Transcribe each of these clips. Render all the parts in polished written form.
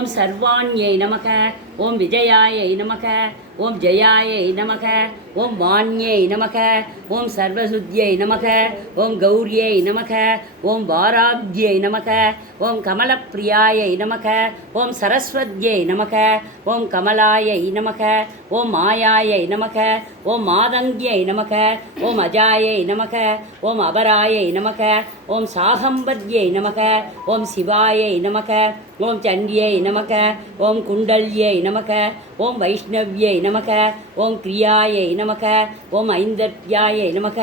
ஓம் சர்வாண்யை நமக. ஓம் விஜயாயை நமக. ஓம் ஜெயாயை நமக. ஓம் வாண்யை நமக. ஓம் சர்வசுத்யை நமக. ஓம் கௌரியை நமக. ஓம் வாராத்யை நமக. ஓம் கமலப்பிரியாயை நமக. ஓம் சரஸ்வத்யை நமக. ஓம் கமலாயை நமக. ஓம் மாயாயை நமக. ஓம் மாதங்கியை நமக. ஓம் அஜாயை நமக. ஓம் அபராயை நமக. ஓம் சாகம்பத்யை நமக. ஓம் சிவாயை நமக. ஓம் சண்டியை நமக. ஓம் குண்டல்யை நமக. ஓம் வைஷ்ணவ்யை நமக. ஓம் கிரியாயை நமக. ஓம் ஐந்தர்யாயை நமக.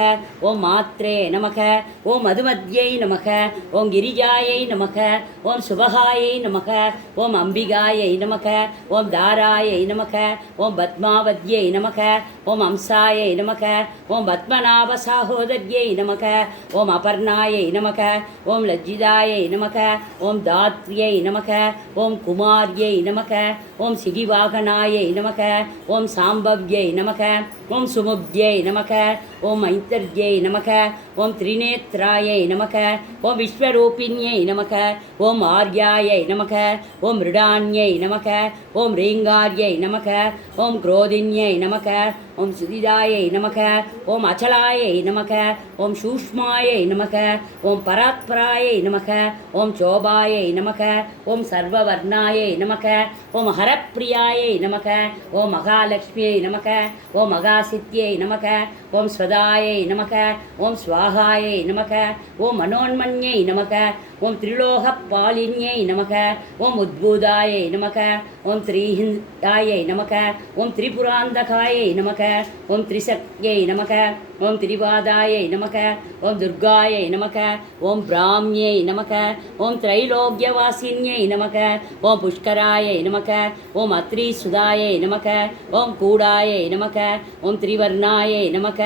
ஓம் மாத்ரே நமக. ஓம் மதுமத்யை நமக. ஓம் கிரிஜாயை நமக. ஓம் சுபகாயை நமக. ஓம் அம்பிகாயை நமக. ஓம் தாராயை நமக. ஓம் பத்மாவத்யை நமக. ஓம் அம்சாயை நமக. ஓம் பத்மநாப சாகோதர்யை நமக. ஓம் அபர்ணாயை நமக. ஓம் லஜ்ஜிதாயை நமக. ஓம் தாத்ரியை நமக. ஓம் குமார்யை நமக. ஓம் சிகிவாகனாயை நமக. ஓம் சாம்பவ்யை நமக. ஓம் சுமுப்தியை நமக. ஓம் ஐந்தர்யை நமக. ஓம் திரிநேத்ராயை நமக. ஓம் விஸ்வரூபிண்யை நமக. ஓம் ஆர்யாயை நமக. ஓம் மிருடான்யை நமக. ஓம் ரீங்கார்யை நமக. ஓம் குரோதின்யை நமக. ஓம் சுதிதாயை நமக. ஓம் அச்சலாயை நமக. ஓம் சூஷ்மாயை நமக. ஓம் பராத்பராயை நமக. ஓம் சோபாயை நமக. ஓம் சர்வவர்ணாயை நமக. ஓம் ஹரப்பிரியாயை நமக. ஓம் மகாலட்சுமியை நமக. ஓம் மகாசித்தியை நமக. ஓம் ஸ்வதாயை நமக. ஓம் ஸ்வாகாயை நமக. ஓம் மனோன்மன்யை நமக. ஓம் திரிலோகபாலின்யை நமக. ஓம் உத்பூதாயை நமக. ஓம் திரிஹிந்தாயை நமக. ஓம் திரிபுராந்தகாயை நமக. ஓம் திரிசக்தியை நமக. ஓம் திரிபாதாயை நமக. ஓம் துர்காயை நமக. ஓம் பிராம்யை நமக. ஓம் திரைலோக்கியவாசின்யை நமக. ஓம் புஷ்கராயை நமக. ஓம் அத்ரி சுதாயை நமக. ஓம் கூடாயை நமக. ஓம் திரிவர்ணாயை நமக.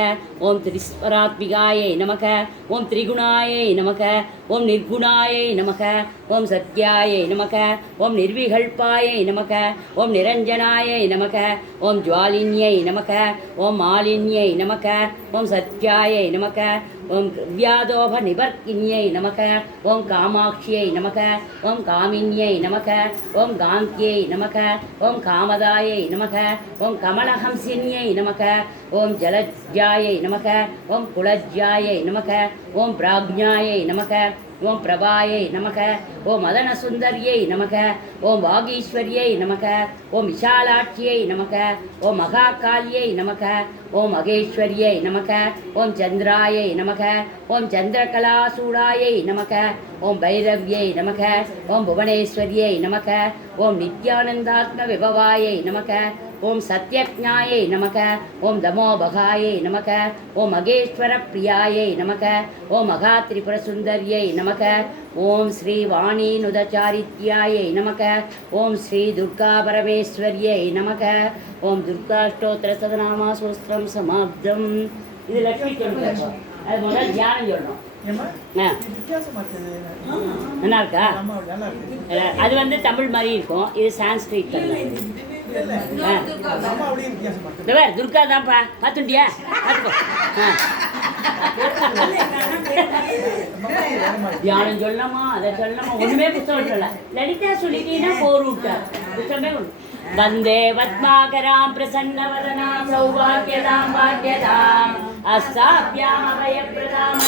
ஓம் திரிஸ்வராத்மிகாயை நமக. ஓம் திரிகுணாயை நமக. ஓம் நிர்குணாயை நமக. ஓம் சத்யாயை நமக. ஓம் நிர்விகல்பாயை நமக. ஓம் நிரஞ்சனாயை நமக. ஓம் ஜுவாலின்யை நமக. ஓம் மாலின்யை நமக. ஓம் சத்யாயை நமக. ஓம் வியாதோப நிவர்க்கின்யை நமக. ஓம் காமாட்சியை நமக. ஓம் காமின்யை நமக. ஓம் காந்தியை நமக. ஓம் காமதாயை நமக. ஓம் கமலஹம்சின்யை நமக. ஓம் ஜலஜ்யாயை நமக. ஓம் குலஜ்யாயை நமக. ஓம் பிராக்ஞாயை நமக. ஓம் பிரபாயை நமக. ஓம் மதனசுந்தரியை நமக. ஓம் வாகீஸ்வரியை நமக. ஓம் விஷாலாட்சியை நமக. ஓம் மகாகாலியை நமக. ஓம் மகேஸ்வரியை நமக. ஓம் சந்திராயை நமக. ஓம் சந்திரகலாசூடாயை நமக. ஓம் பைரவ்யை நமக. ஓம் புவனேஸ்வரியை நமக. ஓம் நித்யானந்தாத்ம விபவாயை நமக. ஓம் சத்யஜ்ஞாயை நமக. ஓம் தமோபகாயை நமக. ஓம் மகேஸ்வர பிரியாயை நமக. ஓம் மகா திரிபுரசுந்தரியை நமக. ஓம் ஸ்ரீ வாணி நுதச்சாரித்யாயை நமக. ஓம் ஸ்ரீ துர்கா பரமேஸ்வரியை நமக. ஓம் துர்காஷ்டோத்திர சதநாமா சோஸ்திரம் சமாப்தம். இது லட்சுமி சொல்லணும். அது முதல்ல தியானம் சொல்லணும். நல்லா இருக்கா? அது வந்து தமிழ் மாதிரி இருக்கும். இது சான்ஸ்கிரிட் துர்கா தான்ப்பா. பார்த்துட்டியா? தியானம் சொல்லலாமா, அதை சொல்லலாமா, ஒண்ணுமே புத்தகம் சொல்ல. லலிதா சொல்லிட்டீங்கன்னா போர் விட்டார். புத்தகமே ஒன்று. வந்தே பத்மாகராம் பிரசன்னவதனாம் சௌபாகியதாம் பாக்யதாம் அஸ்தாப்யாம் அபயப்ரதாம்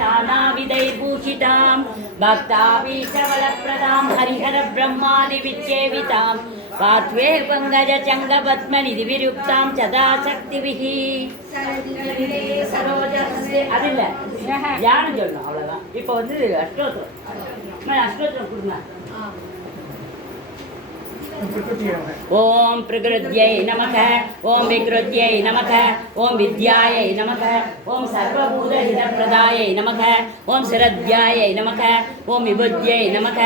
நானாவிதைர்பூஷிதாம் பக்தாபீஷவலப்ரதாம் ஹரிஹர பிரம்மாதி விச்சேவிதாம் பாத்வே பங்கஜ சங்க பத்மநிதி விருப்தாம் சதா சக்திவிஹி சரோஜஹஸ்தே. அது இல்லை, தியானம் சொல்லணும், அவ்வளோதான். இப்போ வந்து அஷ்டோத்திரம். அஷ்டோத்திரம் கொடுங்க. ஓம் பிரகிருத்யை நமக. ஓம் விக்ருத்யை நமக. ஓம் வித்யாயை நமக. ஓம் சர்வபூத ஹிதப்பிரதாயை நமக. ஓம் சிரத்யாயை நமக. ஓம் விபுத்யை நமக.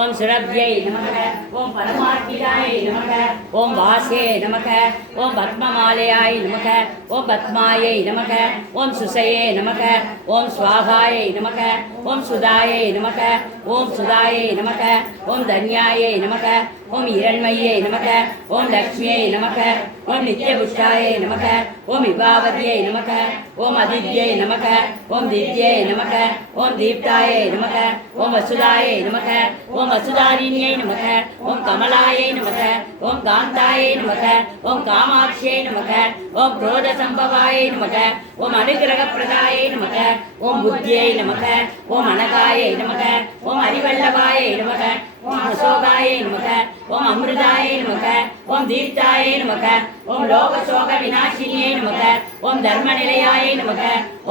ஓம் சுரப்யை நமக. ஓம் பரமாத்மிகாயை நமக. ஓம் வாசே நமக. ஓம் பத்மமாலயாயை நமக. ஓம் பத்மாயை நமக. ஓம் சுசையே நமக. ஓம் ஸ்வாகாயை நமக. ஓம் சுதாயை நமக. ஓம் சுதாயை நமக. ஓம் தன்யாயை நமக. ஓம் हिरण्मय्यै नमः ॐ लक्ष्म्यै नमः ॐ नित्यपुष्टायै नमः ॐ विभावत्यै नमः ॐ अदित्यै नमः ॐ दित्यै नमः ॐ दीप्तायै नमः ॐ वसुदायै नमः ॐ वसुधारिण्यै नमः ॐ कमलायै नमः ॐ कान्तायै नमः ॐ कामाक्ष्यै नमः ॐ क्रोधसम्भवायै नमः ॐ अनुग्रहप्रदायै नमः ॐ बुद्ध्यै नमः ॐ अनघायै नमः ॐ हरिवल्लभायै नमः ॐ अशोकायै नमः ॐ अमृतायै नमः ॐ दीप्तायै नमः ॐ लोकशोकविनाशिन्यै नमः ॐ धर्मनिलयायै नमः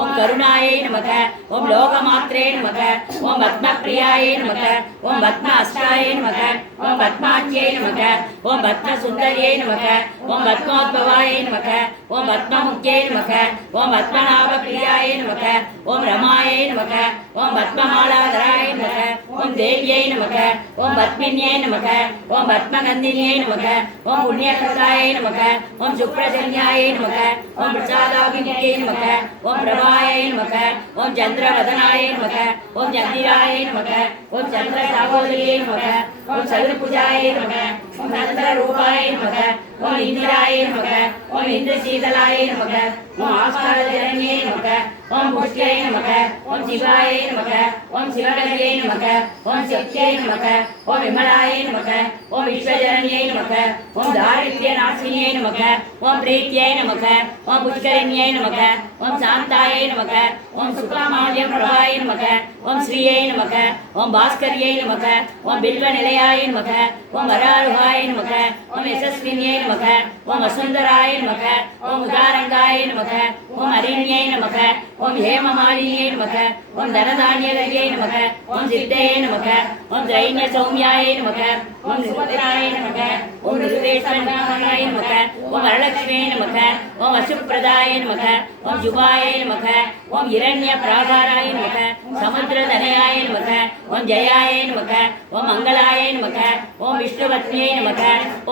ॐ करुणायै नमः ॐ लोकमात्रे नमः ॐ पद्मप्रियायै नमः ॐ पद्माष्टायै नमः ॐ पद्माख्यै नमः ॐ पद्मसुन्दर्यै नमः ॐ पद्मोद्भवायै नमः ॐ पद्ममुख्यै नमः ॐ पद्मनाभप्रियायै नमः ॐ रमायै नमः ॐ पद्ममालाधराय नमः ॐ देव्यै नमः ॐ पद्मिन्यै नमः ॐ पद्मगन्धिन्यै नमः ॐ पुण्यकृतायै नमः ॐ सुप्रसन्यायै नमः ॐ प्रसादाभिमुख्यै नमः ॐ प्रभायै नमः ॐ चन्द्रवदनाय नमः ॐ चन्दिराय नमः ॐ चन्द्रसागोदर्यै नमः ॐ चतुर्भुजाय नमः ॐ चन्द्ररूपाय नमः ॐ इन्द्राय नमः ॐ इन्द्रशीतलाय नमः ॐ आस्कालजनन्यै नमः ॐ पुष्ट्यै नमः ॐ शिवाय नमः ॐ शिवगल्यै नमः ॐ शक्त्यै नमः ॐ विमलाय नमः ॐ विश्वजनन्यै नमः ॐ दारिद्र्यनाशिन्यै नमः ॐ प्रीत्यै नमः ॐ पुष्करिण्यै नमः ॐ शान्तायै नमः ॐ सुकामाल्यप्रभाय नमः ॐ श्रियै नमः ॐ भास्कर्यै नमः ॐ बिल्वनिलयाय नमः ॐ वरारुहाय नमः ॐ यशस्विन्यै नमः ॐ वसुन्धराय नमः ॐ उदारङ्गाय नमः ॐ हरिण्यै नमः ॐ हेममालिन्यै नमः ॐ धनधान्यदयै नमः ॐ सिद्धये नमः ॐ दैन्यसौम्याय नमः ॐ सुभद्राय नमः ॐ निर्वेशनाय नमः ॐ वरलक्ष्म्यै नमः ॐ वसुप्रदाय नमः ॐ शुभाय नमः ॐ हिरण्यप्राकाराय नमः समुद्रधनयाय नमः ॐ जयाय नमः ॐ मङ्गलाय नमः ॐ विष्णुपत्न्यै नमः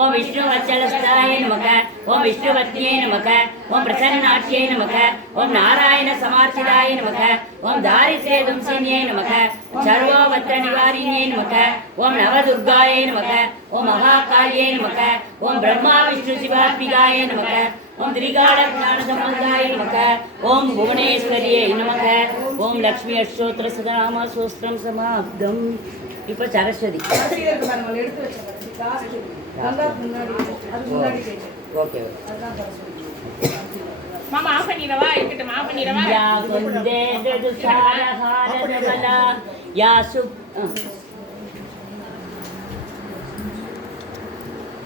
ॐ विष्णुवत्सलस्थाय नमः ॐ विष्णुपत्न्यै नमः ॐ प्रसन्नाट्यै नमः ॐ नारायणसमार्चिताय नमः ॐ दारिद्र्यदंसिन्यै नमः सर्वोपत्रनिवारिण्यै नमः ॐ नवदुर्गाय नमः ॐ महाकाल्यै नमः ॐ ब्रह्मा विष्णुशिवात्मिकाय नमः ॐ त्रिकालज्ञानसम्बन्धाय नमः ॐ भुवनेश्वर्यै नमः ॐ लक्ष्मी अष्टोत्तर सदानाम सोस्त्रं समाप्तम् இப்போ சரஸ்வதி ஓகே மாமா ஆஃப் பண்ணிரவா இருக்கட்டும் ஆஃப் பண்ணிரவா யா குந்தே துசாரஹாரதபல யா சு